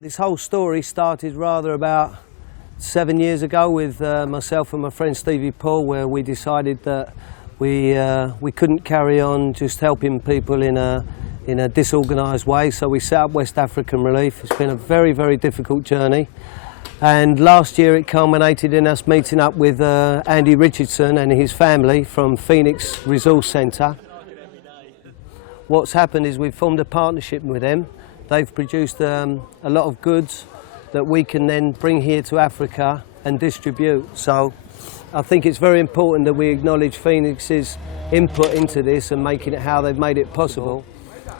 This whole story started rather about 7 years ago with myself and my friend Stevie Paul, where we decided that we couldn't carry on just helping people in a disorganised way, so we set up West African Relief. It's been a very, very difficult journey, and last year it culminated in us meeting up with Andy Richardson and his family from Phoenix Resource Centre. What's happened is we've formed a partnership with them. They've produced a lot of goods that we can then bring here to Africa and distribute. So I think it's very important that we acknowledge Phoenix's input into this and making it how they've made it possible,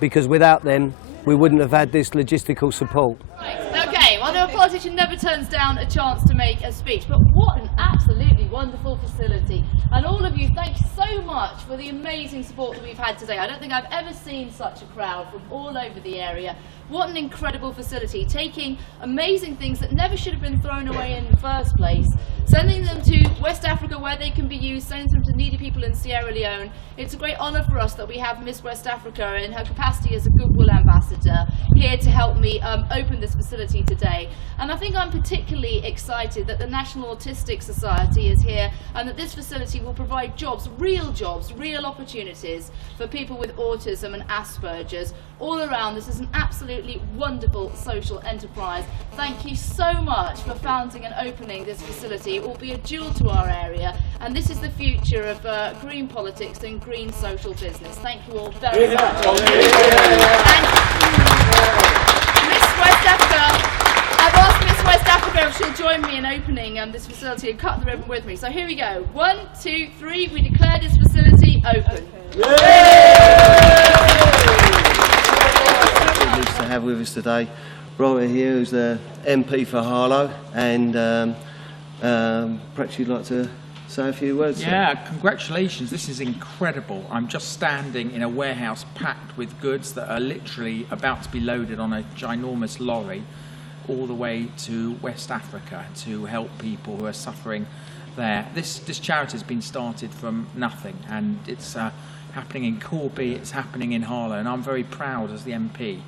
because without them we wouldn't have had this logistical support. Okay, well, a politician never turns down a chance to make a speech, but what an absolutely wonderful facility. And all of you, thank you so much for the amazing support that we've had today. I don't think I've ever seen such a crowd from all over the area. What an incredible facility, taking amazing things that never should have been thrown away in the first place, sending them to West Africa where they can be used, sending them to needy people in Sierra Leone. It's a great honour for us that we have Miss West Africa in her capacity as a Goodwill Ambassador here to help me open this facility today. And I think I'm particularly excited that the National Autistic Society is here and that this facility will provide jobs, real opportunities for people with autism and Asperger's all around. This is an absolutely wonderful social enterprise. Thank you so much for founding and opening this facility. It will be a jewel to our area, and this is the future of green politics and green social business. Thank you all very much. And Miss West Africa, I've asked Miss West Africa if she'll join me in opening this facility and cut the ribbon with me. So here we go. 1, 2, 3. We declare this facility open. Privileged to have with us today Robert here, who's the MP for Harlow, and perhaps you'd like to say a few words. Yeah, congratulations. This is incredible. I'm just standing in a warehouse packed with goods that are literally about to be loaded on a ginormous lorry all the way to West Africa to help people who are suffering there. This charity has been started from nothing, and it's happening in Corby, it's happening in Harlow, and I'm very proud as the MP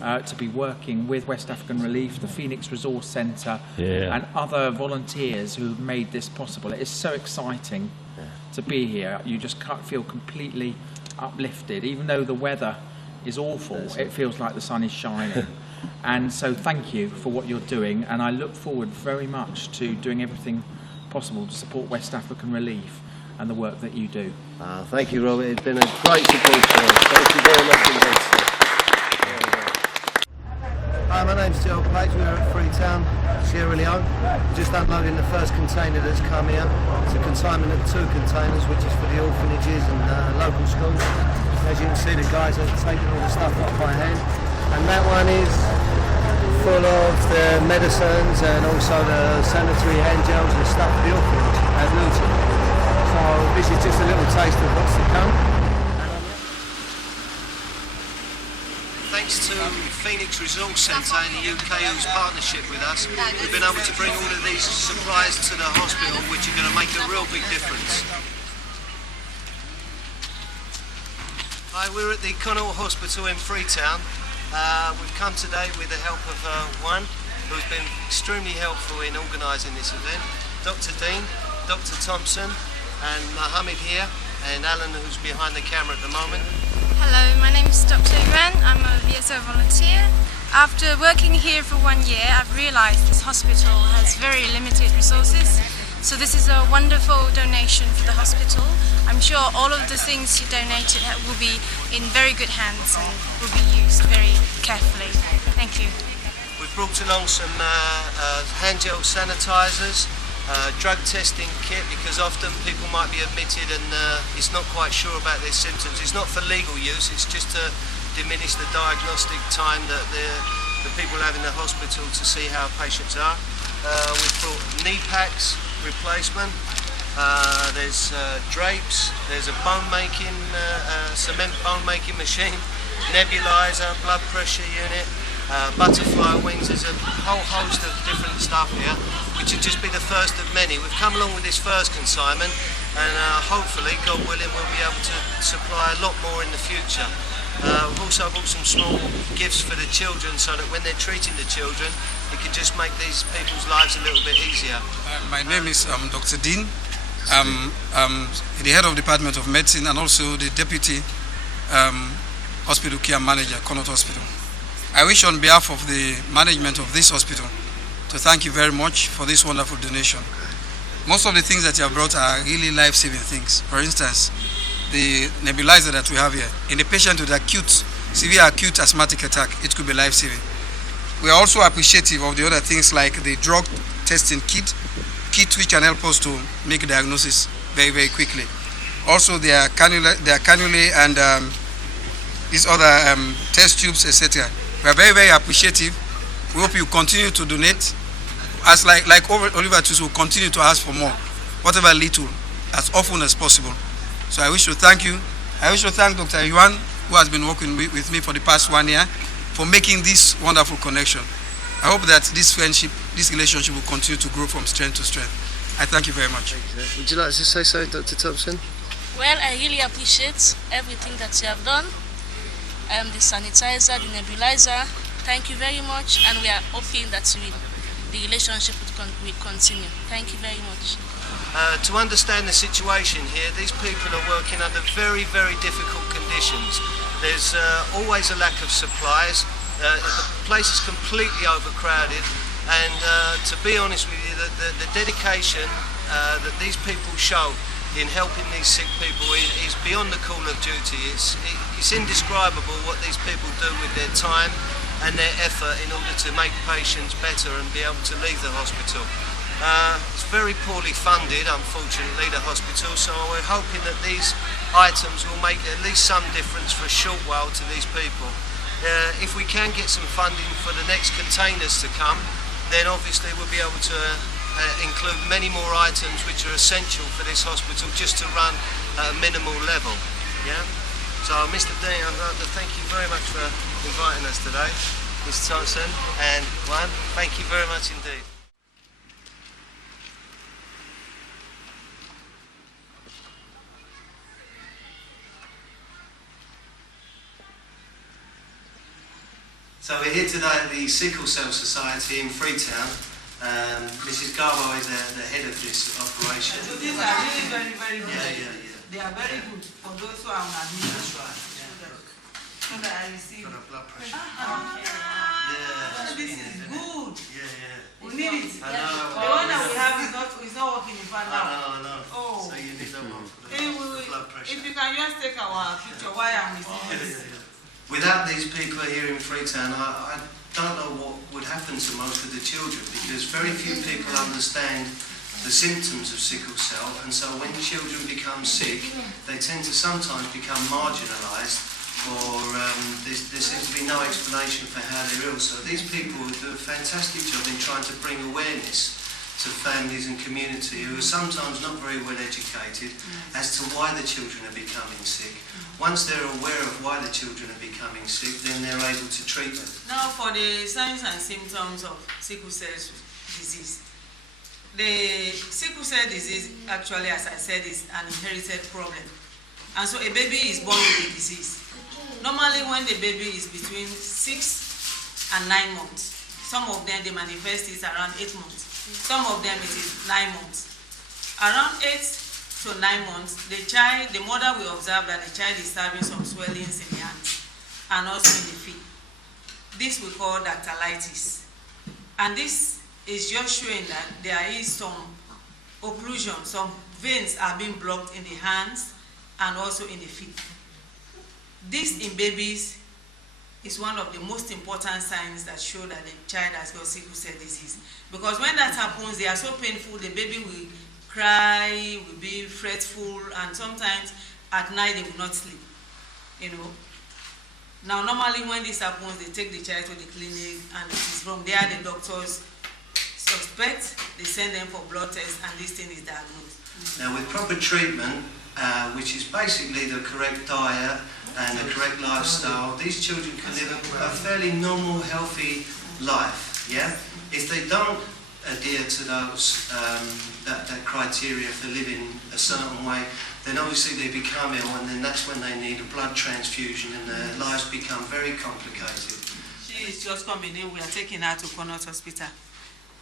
to be working with West African Relief, the Phoenix Resource Centre, and other volunteers who've made this possible. It is so exciting to be here. You just can't feel completely uplifted. Even though the weather is awful, it feels like the sun is shining. And so thank you for what you're doing, and I look forward very much to doing everything possible to support West African Relief and the work that you do. Thank you, Robert. It's been a great support for us. Thank you very much indeed. Hi, my name's Joel Page. We're at Freetown, Sierra Leone. We're just unloading the first container that's come here. It's a consignment of 2 containers, which is for the orphanages and local schools. As you can see, the guys are taking all the stuff off by hand. And that one is full of the medicines and also the sanitary hand gels and stuff for the orphanage at Luton. So this is just a little taste of what's to come. Thanks to Phoenix Resource Centre in the UK, whose partnership with us, we've been able to bring all of these supplies to the hospital, which are going to make a real big difference. Hi, we're at the Connaught Hospital in Freetown. We've come today with the help of one who's been extremely helpful in organising this event, Dr. Dean, Dr. Thompson, and Mohammed here, and Alan, who's behind the camera at the moment. Hello, my name is Dr. Yuan. I'm a VSO volunteer. After working here for 1 year, I've realised this hospital has very limited resources. So this is a wonderful donation for the hospital. I'm sure all of the things you donated will be in very good hands and will be used very carefully. Thank you. We've brought along some hand gel sanitisers, drug testing kit, because often people might be admitted and it's not quite sure about their symptoms. It's not for legal use, it's just to diminish the diagnostic time that the people have in the hospital to see how patients are. We've brought knee packs replacement, there's drapes, there's a cement bone making machine, nebulizer, blood pressure unit, butterfly wings. There's a whole host of different stuff here, which will just be the first of many. We've come along with this first consignment, and hopefully, God willing, we'll be able to supply a lot more in the future. We've also bought some small gifts for the children so that when they're treating the children, it can just make these people's lives a little bit easier. My name is Dr. Dean. I'm the head of Department of Medicine and also the Deputy Hospital Care Manager, Connaught Hospital. I wish on behalf of the management of this hospital to thank you very much for this wonderful donation. Most of the things that you have brought are really life-saving things. For instance, the nebulizer that we have here, in a patient with severe acute asthmatic attack, it could be life-saving. We are also appreciative of the other things like the drug testing kit which can help us to make diagnosis very, very quickly. Also, there are cannulae and these other test tubes, etc. We are very, very appreciative. We hope you continue to donate. As like Oliver will continue to ask for more, whatever little, as often as possible. So I wish to thank you. I wish to thank Dr. LEONE, who has been working with me for the past 1 year, for making this wonderful connection. I hope that this friendship, this relationship will continue to grow from strength to strength. I thank you very much. Would you like to say so, Dr. Thompson? Well, I really appreciate everything that you have done. The sanitizer, the nebulizer, thank you very much, and we are hoping that the relationship will continue. Thank you very much. To understand the situation here, these people are working under very, very difficult conditions. There's always a lack of supplies. The place is completely overcrowded, and to be honest with you, the dedication that these people show in helping these sick people is beyond the call of duty. It's indescribable what these people do with their time and their effort in order to make patients better and be able to leave the hospital. It's very poorly funded, unfortunately, the hospital, so we're hoping that these items will make at least some difference for a short while to these people. If we can get some funding for the next containers to come, then obviously we'll be able to include many more items which are essential for this hospital just to run at a minimal level. Yeah. So Mr. Dean, I'd like to thank you very much for inviting us today, Mr. Thompson, and Juan, thank you very much indeed. So we're here today at the Sickle Cell Society in Freetown. Mrs. Garbo is the head of this operation. So these are really very, very good. Yeah. They are very good for those who are on admission. That's right. So that I receive. For the blood pressure. Yeah. This is good. Yeah. We need it. I know. The one that we have is not working in fact now. I know. Oh. So you need that one for the blood pressure. If you can just take our picture while I'm receiving this. Without these people here in Freetown, I don't know what would happen to most of the children, because very few people understand the symptoms of sickle cell, and so when children become sick, they tend to sometimes become marginalised, or there seems to be no explanation for how they're ill. So these people do a fantastic job in trying to bring awareness to families and community who are sometimes not very well educated as to why the children are becoming sick. Once they're aware of why the children are becoming sick, then they're able to treat them. Now for the signs and symptoms of sickle cell disease. The sickle cell disease actually, as I said, is an inherited problem. And so a baby is born with the disease. Normally when the baby is between 6 and 9 months, some of them they manifest it around 8 months. Some of them it is 9 months. Around 8 to 9 months, the mother will observe that the child is having some swellings in the hands and also in the feet. This we call dactylitis. And this is just showing that there is some occlusion, some veins are being blocked in the hands and also in the feet. This in babies is one of the most important signs that show that the child has got sickle cell disease. Because when that happens, they are so painful, the baby will cry, will be fretful, and sometimes at night they will not sleep, Now normally when this happens, they take the child to the clinic, and it is from there the doctors suspect, they send them for blood tests, and this thing is diagnosed. Now with proper treatment, which is basically the correct diet and the correct lifestyle, these children can live a fairly normal, healthy life, yeah? If they don't adhere to those that criteria for living a certain way, then obviously they become ill, and then that's when they need a blood transfusion, and their lives become very complicated. She is just coming in. We are taking her to Connaught Hospital.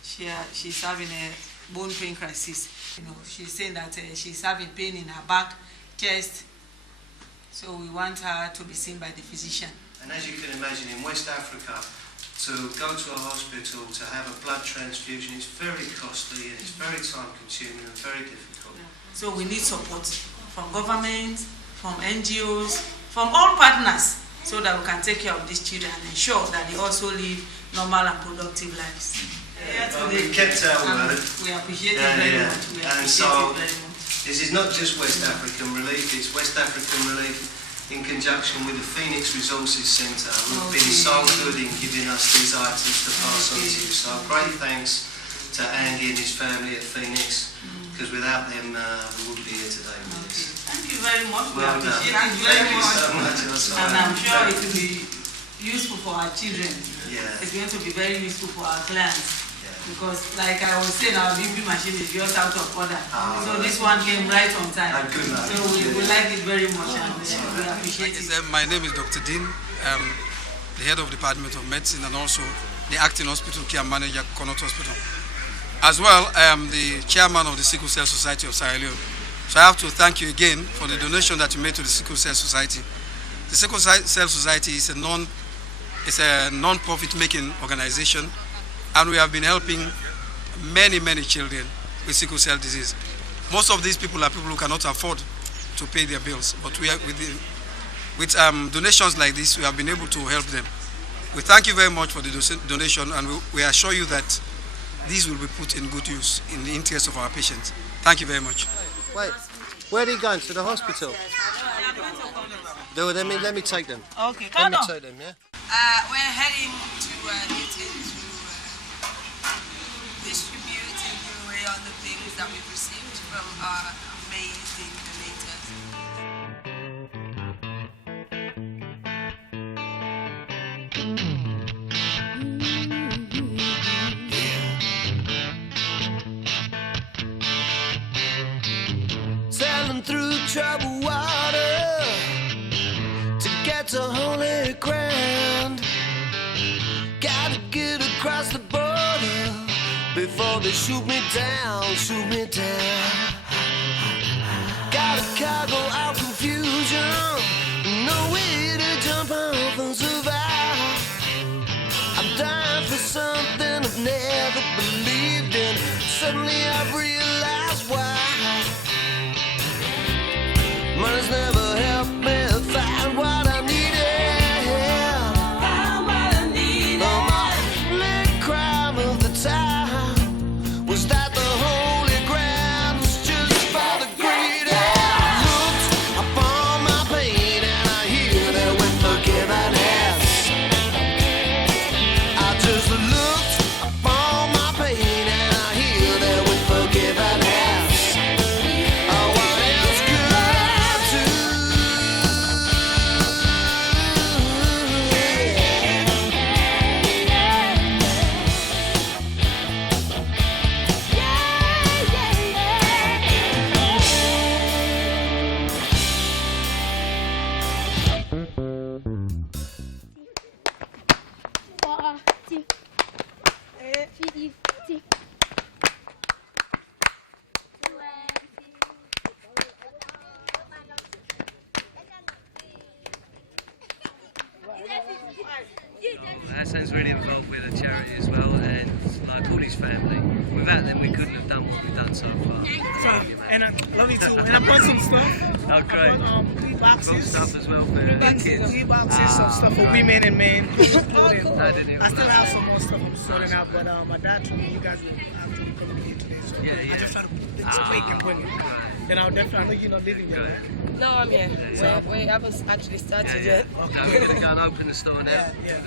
She's having a bone pain crisis. You know, she's saying that she's having pain in her back, chest. So we want her to be seen by the physician. And as you can imagine, in West Africa, to go to a hospital to have a blood transfusion is very costly, and it's very time-consuming and very difficult. So we need support from government, from NGOs, from all partners, so that we can take care of these children and ensure that they also live normal and productive lives. We kept our word. We appreciate it very much. We appreciate it very much. This is not just West African Relief, it's West African Relief in conjunction with the Phoenix Resources Centre, who've been so good in giving us these items to pass on to you. So great thanks to Andy and his family at Phoenix, because without them we wouldn't be here today with this. Thank you very much. We Well appreciate done. it very much. Thank you so much. And I'm sure it will be useful for our children. Yeah. It's going to be very useful for our clients. Because, like I was saying, our BP machine is just out of order. So this one came right on time. Good luck. So we like it very much, and we appreciate it. My name is Dr. Dean, the head of the Department of Medicine and also the acting hospital care manager, Connaught Hospital. As well, I am the chairman of the Sickle Cell Society of Sierra Leone. So I have to thank you again for the donation that you made to the Sickle Cell Society. The Sickle Cell Society is a non-profit making organization, and we have been helping many children with sickle cell disease. Most of these people are people who cannot afford to pay their bills, but we are with donations like this, we have been able to help them. We thank you very much for the donation, and we assure you that these will be put in good use in the interest of our patients. Thank you very much. Wait, where are you going? To the hospital? No, let me take them. Okay, Let me take them, yeah? We're heading to Newton to distribute and give away all the things that we've received from our amazing donators. Sailing through troubled water to get to holy ground. Gotta get across the border before they shoot me down, shoot me down. Got a cargo out confusion, no way to jump off and survive. I'm dying for something I've never believed in. Suddenly I've realized why. Money's never helped me find what I needed. Find what I needed. The only crime of the time was that the holy ground was just for the greedy. I looked upon my pain and I hear that with forgiveness. I just looked upon my pain and I hear that with forgiveness. Oh, what else could I do? Hassan's really involved with the charity as well, and like all his family. Without them, we couldn't have done what we've done so far. And I love you too. And I brought some stuff. Oh, great. I brought 3 boxes. Got stuff as well for the kids. 3 boxes of stuff for women and men. I didn't even I still know. have some more stuff I'm sorting out, but my dad told me you guys would actually come here today, so Yeah. I just try to take and bring it. Then I'll definitely, I know you're not living there, right? No, I'm here. We haven't actually started yet. No, we're going to go and open the store now. Yeah.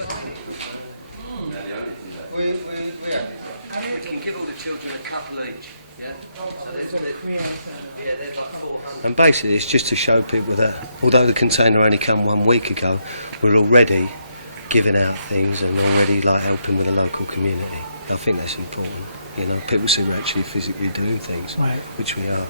We can give all the children a couple each. Yeah. So they're like 400. And basically it's just to show people that although the container only came 1 week ago, we're already giving out things and already like helping with the local community. I think that's important. You know, people see we're actually physically doing things, Right. which we are.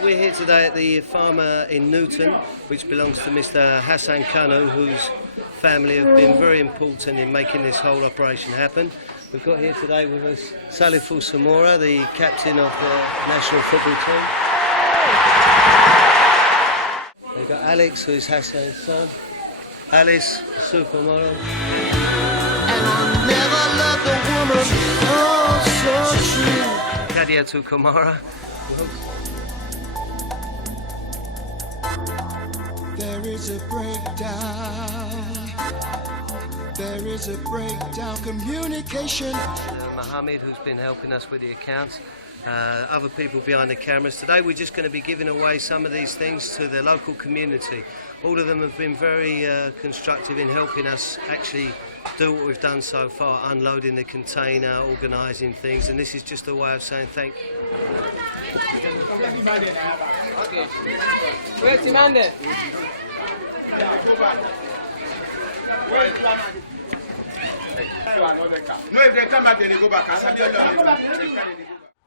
We're here today at the farmer in Newton, which belongs to Mr. Hassan Kanu, whose family have been very important in making this whole operation happen. We've got here today with us Saliful Samora, the captain of the national football team. We've got Alex, who's Hassan's son. Alice, the supermodel. Kadia Tukumara. There is a breakdown. There is a breakdown. Communication. Mohammed, who's been helping us with the accounts. Other people behind the cameras. Today we're just going to be giving away some of these things to the local community. All of them have been very constructive in helping us actually do what we've done so far, unloading the container, organising things, and this is just a way of saying thank you. Okay. Wait, Timande.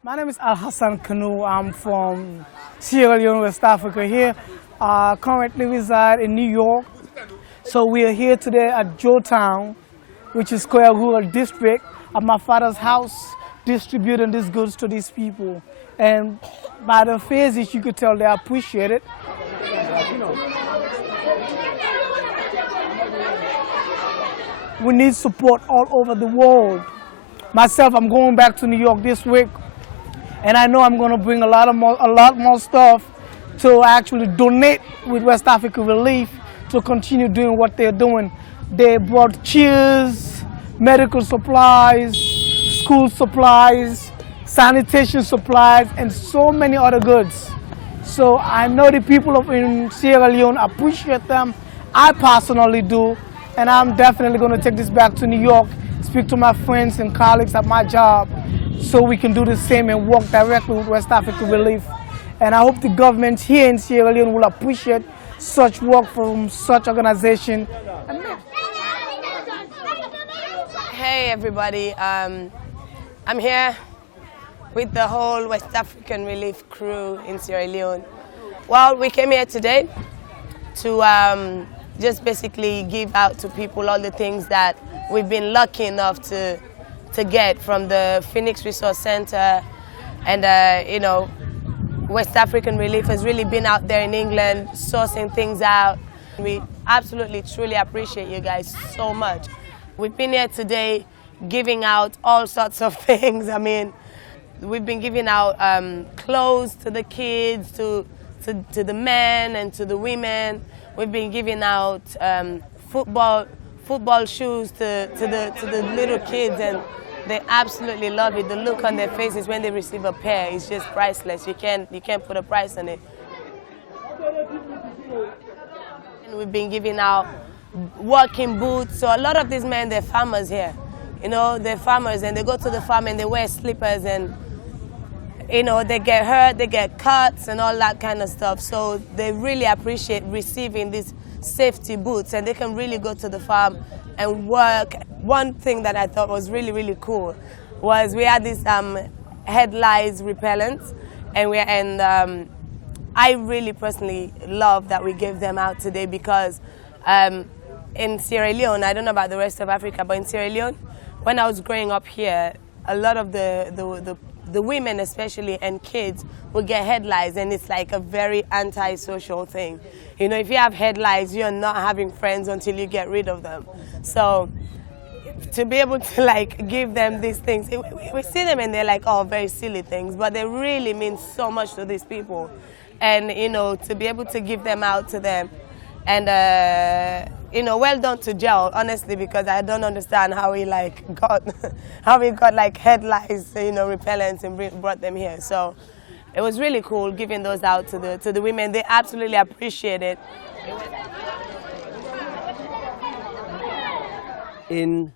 My name is Al Hassan Kanu. I'm from Sierra Leone, West Africa here. Currently reside in New York. So we are here today at Joetown, which is Koya Rural District, at my father's house, distributing these goods to these people. And by the faces, you could tell they appreciate it. We need support all over the world. Myself, I'm going back to New York this week, and I know I'm going to bring a lot more stuff to actually donate with West Africa Relief to continue doing what they're doing. They brought chairs, medical supplies, school supplies, sanitation supplies, and so many other goods. So I know the people in Sierra Leone appreciate them. I personally do, and I'm definitely going to take this back to New York, speak to my friends and colleagues at my job, so we can do the same and work directly with West Africa Relief. And I hope the government here in Sierra Leone will appreciate such work from such organization. Hey everybody, I'm here with the whole West African Relief crew in Sierra Leone. Well, we came here today to just basically give out to people all the things that we've been lucky enough to get from the Phoenix Resource Center. And you know, West African Relief has really been out there in England sourcing things out. We absolutely, truly appreciate you guys so much. We've been here today giving out all sorts of things. I mean, we've been giving out clothes to the kids, to the men and to the women. We've been giving out football shoes to the little kids, and they absolutely love it. The look on their faces when they receive a pair is just priceless. You can't put a price on it. And we've been giving out working boots. So a lot of these men, they're farmers here. You know, they're farmers, and they go to the farm and they wear slippers, and you know, they get hurt, they get cuts and all that kind of stuff. So they really appreciate receiving these safety boots, and they can really go to the farm and work. One thing that I thought was really, really cool was we had this head lice repellents, and I really personally love that we gave them out today, because in Sierra Leone, I don't know about the rest of Africa, but in Sierra Leone, when I was growing up here, a lot of the women especially and kids will get head lice, and it's like a very anti-social thing. You know, if you have head lice, you're not having friends until you get rid of them. So to be able to like give them these things, we see them and they're like, oh, very silly things, but they really mean so much to these people. And you know, to be able to give them out to them, and you know, well done to Joe, honestly, because I don't understand how he got like headlights, you know, repellents and brought them here. So it was really cool giving those out to the women. They absolutely appreciate it. In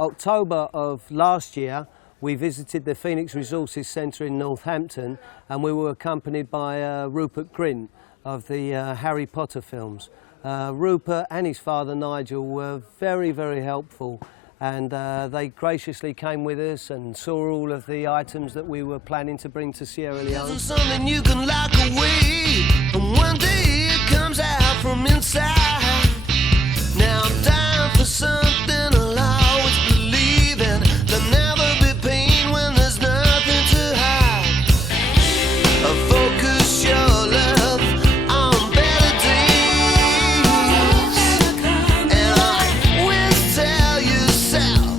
October of last year, we visited the Phoenix Resources Centre in Northampton, and we were accompanied by Rupert Grint of the Harry Potter films. Rupert and his father Nigel were very, very helpful, and they graciously came with us and saw all of the items that we were planning to bring to Sierra Leone. Isn't something you can lock away, and one day it comes out from inside. Now I'm down for something I'll always believe in. There'll never be pain when there's nothing to hide. Focus your love on better days, and always tell yourself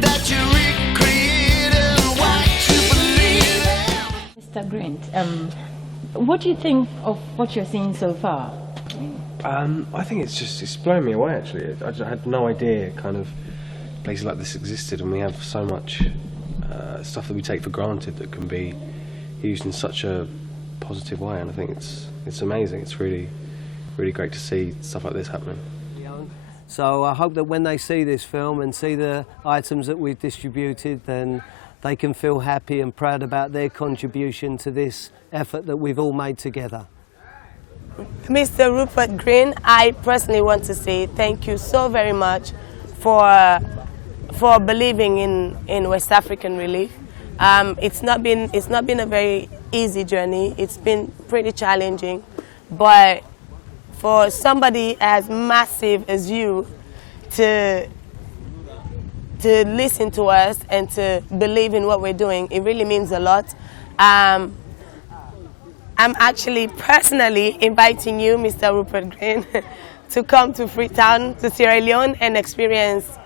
that you're recreating what you believe in. Mr. Grint, what do you think of what you're seeing so far? I think it's blown me away, actually. I had no idea kind of places like this existed, and we have so much stuff that we take for granted that can be used in such a positive way, and I think it's amazing. It's really, really great to see stuff like this happening. So I hope that when they see this film and see the items that we've distributed, then they can feel happy and proud about their contribution to this effort that we've all made together. Mr. Rupert Grint, I personally want to say thank you so very much for believing in West African Relief. It's not been a very easy journey. It's been pretty challenging, but for somebody as massive as you to listen to us and to believe in what we're doing, it really means a lot. I'm actually personally inviting you, Mr. Rupert Grint, to come to Freetown, to Sierra Leone, and experience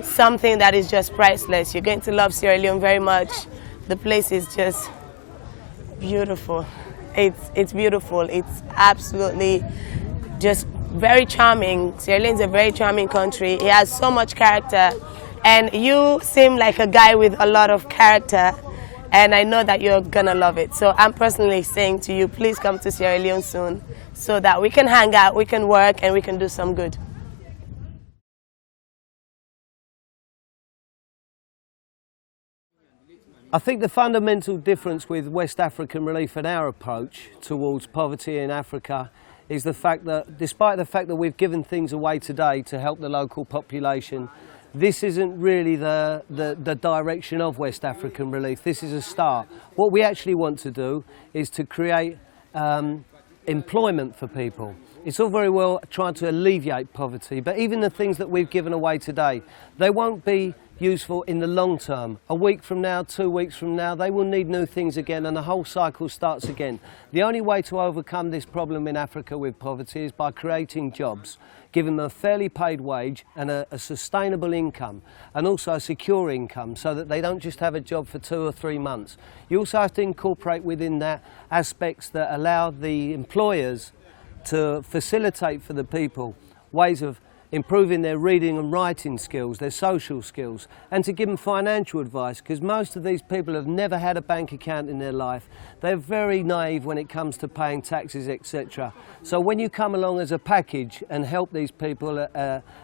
something that is just priceless. You're going to love Sierra Leone very much. The place is just beautiful. It's beautiful. It's absolutely just very charming. Sierra Leone is a very charming country. It has so much character, and you seem like a guy with a lot of character. And I know that you're gonna love it. So I'm personally saying to you, please come to Sierra Leone soon so that we can hang out, we can work, and we can do some good. I think the fundamental difference with West African Relief and our approach towards poverty in Africa is the fact that, despite the fact that we've given things away today to help the local population, this isn't really the direction of West African Relief. This is a start. What we actually want to do is to create employment for people. It's all very well trying to alleviate poverty, but even the things that we've given away today, they won't be useful in the long term. A week from now, 2 weeks from now, they will need new things again, and the whole cycle starts again. The only way to overcome this problem in Africa with poverty is by creating jobs, giving them a fairly paid wage and a sustainable income, and also a secure income, so that they don't just have a job for 2 or 3 months. You also have to incorporate within that aspects that allow the employers to facilitate for the people ways of improving their reading and writing skills, their social skills, and to give them financial advice, because most of these people have never had a bank account in their life. They're very naive when it comes to paying taxes, etc. So when you come along as a package and help these people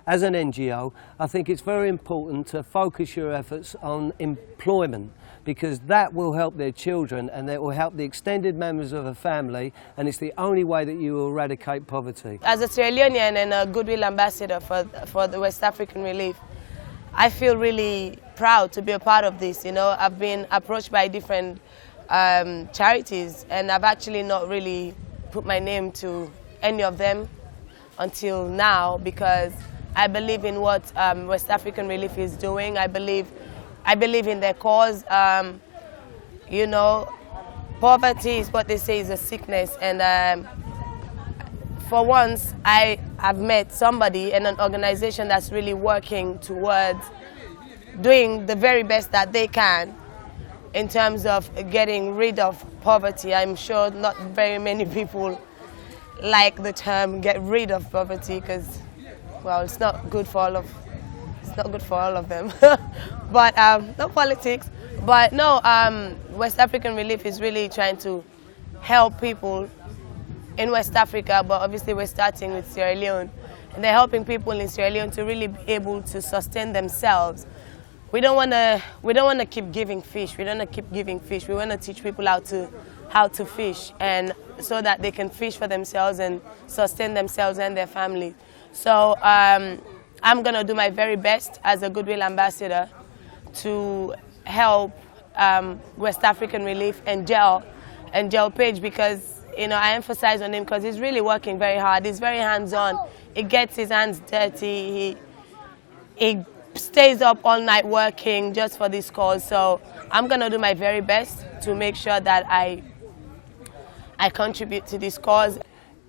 as an NGO, I think it's very important to focus your efforts on employment, because that will help their children and that will help the extended members of a family, and it's the only way that you will eradicate poverty. As a Sierra Leonean and a Goodwill Ambassador for the West African Relief, I feel really proud to be a part of this. You know, I've been approached by different charities, and I've actually not really put my name to any of them until now, because I believe in what West African Relief is doing. I believe in their cause. You know, poverty is what they say is a sickness, and for once I have met somebody in an organization that's really working towards doing the very best that they can in terms of getting rid of poverty. I'm sure not very many people like the term get rid of poverty, because well, it's not good for all of them. But no politics. But no, West African Relief is really trying to help people in West Africa, but obviously we're starting with Sierra Leone. And they're helping people in Sierra Leone to really be able to sustain themselves. We don't want to keep giving fish. We don't want to keep giving fish. We want to teach people how to fish, and so that they can fish for themselves and sustain themselves and their family. So I'm going to do my very best as a Goodwill Ambassador to help West African Relief and Gel Page, because I emphasize on him because he's really working very hard. He's very hands-on. He gets his hands dirty. He stays up all night working just for this cause. So I'm going to do my very best to make sure that I contribute to this cause.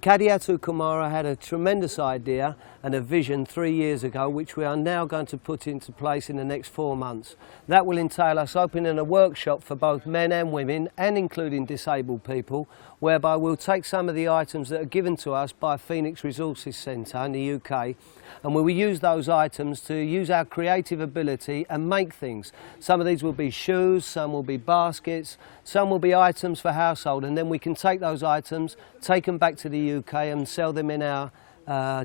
Kadiatu Kumara had a tremendous idea and a vision 3 years ago, which we are now going to put into place in the next 4 months. That will entail us opening a workshop for both men and women, and including disabled people, whereby we'll take some of the items that are given to us by Phoenix Resources Centre in the UK, and we will use those items to use our creative ability and make things. Some of these will be shoes, some will be baskets, some will be items for household, and then we can take those items, take them back to the UK and sell them in our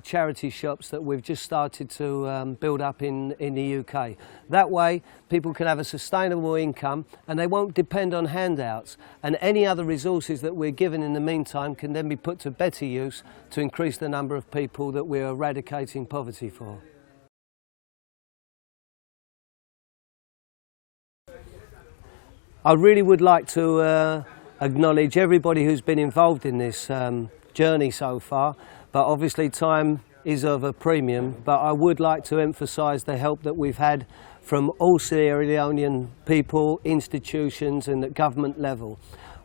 charity shops that we've just started to build up in the UK. That way people can have a sustainable income and they won't depend on handouts, and any other resources that we're given in the meantime can then be put to better use to increase the number of people that we're eradicating poverty for. I really would like to acknowledge everybody who's been involved in this journey so far, but obviously time is of a premium. But I would like to emphasise the help that we've had from all Sierra Leonean people, institutions and at government level.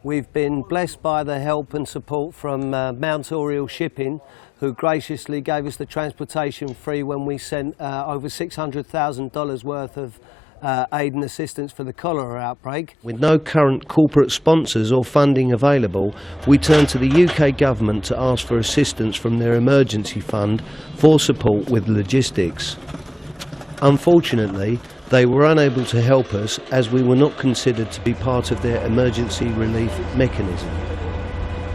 We've been blessed by the help and support from Mount Oriel Shipping, who graciously gave us the transportation free when we sent over $600,000 worth of aid and assistance for the cholera outbreak. With no current corporate sponsors or funding available, we turned to the UK government to ask for assistance from their emergency fund for support with logistics. Unfortunately, they were unable to help us as we were not considered to be part of their emergency relief mechanism.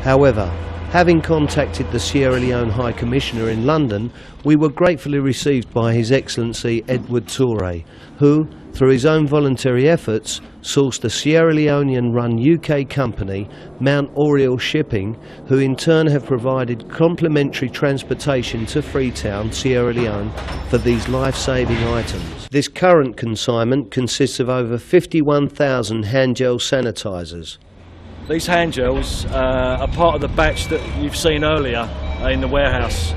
However, having contacted the Sierra Leone High Commissioner in London, we were gratefully received by His Excellency Edward Toure, who, through his own voluntary efforts, sourced a Sierra Leonean-run UK company, Mount Oriel Shipping, who in turn have provided complimentary transportation to Freetown, Sierra Leone, for these life-saving items. This current consignment consists of over 51,000 hand gel sanitisers. These hand gels are part of the batch that you've seen earlier in the warehouse.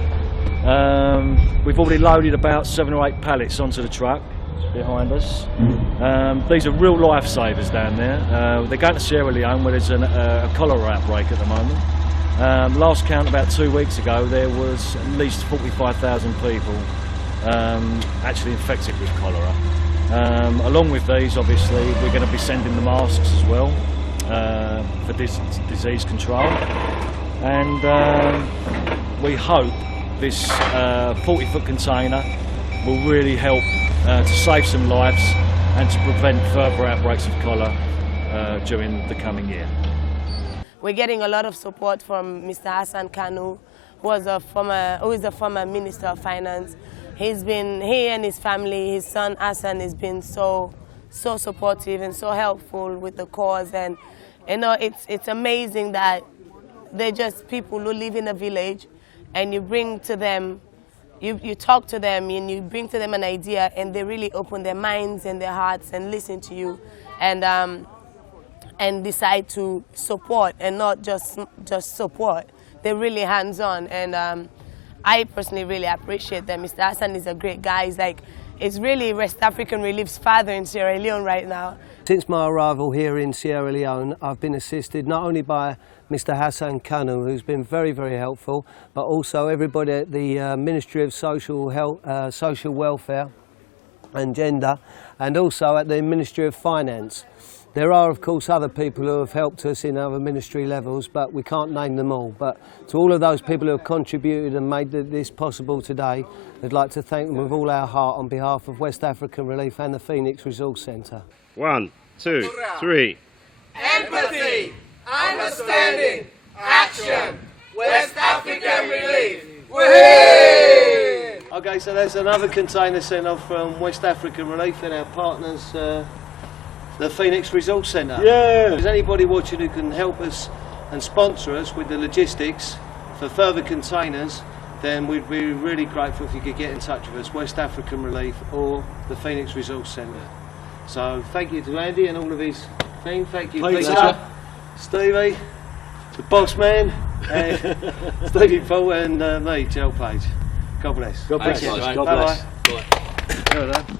We've already loaded about 7 or 8 pallets onto the truck behind us. These are real lifesavers down there. They're going to Sierra Leone where there's a cholera outbreak at the moment. Last count about 2 weeks ago there was at least 45,000 people actually infected with cholera. Along with these, obviously, we're going to be sending the masks as well for disease control, and we hope this 40-foot container will really help to save some lives and to prevent further outbreaks of cholera during the coming year. We're getting a lot of support from Mr. Hassan Kanu, who is a former Minister of Finance. He and his family, his son Hassan, has been so supportive and so helpful with the cause. And it's amazing that they're just people who live in a village, and you bring to them, you talk to them and you bring to them an idea, and they really open their minds and their hearts and listen to you, and decide to support, and not just support. They're really hands-on, and I personally really appreciate them. Mr. Hassan is a great guy. He's really West African Relief's father in Sierra Leone right now. Since my arrival here in Sierra Leone, I've been assisted not only by Mr. Hassan Kanu, who's been very, very helpful, but also everybody at the Ministry of Social Welfare and Gender, and also at the Ministry of Finance. There are, of course, other people who have helped us in other ministry levels, but we can't name them all. But to all of those people who have contributed and made this possible today, I'd like to thank them with all our heart on behalf of West African Relief and the Phoenix Resource Centre. 1, 2, 3. Empathy, understanding, action, West African Relief. Whee! Okay, so there's another container sent off from West African Relief and our partners, the Phoenix Resource Centre. Yeah! If there's anybody watching who can help us and sponsor us with the logistics for further containers, then we'd be really grateful if you could get in touch with us, West African Relief or the Phoenix Resource Centre. So thank you to Andy and all of his team. Thank you, Peter, Stevie, the boss man, Stevie Paul and me, Joel Page. God bless. God bless. Thank you. God bless. Bye-bye. Well done.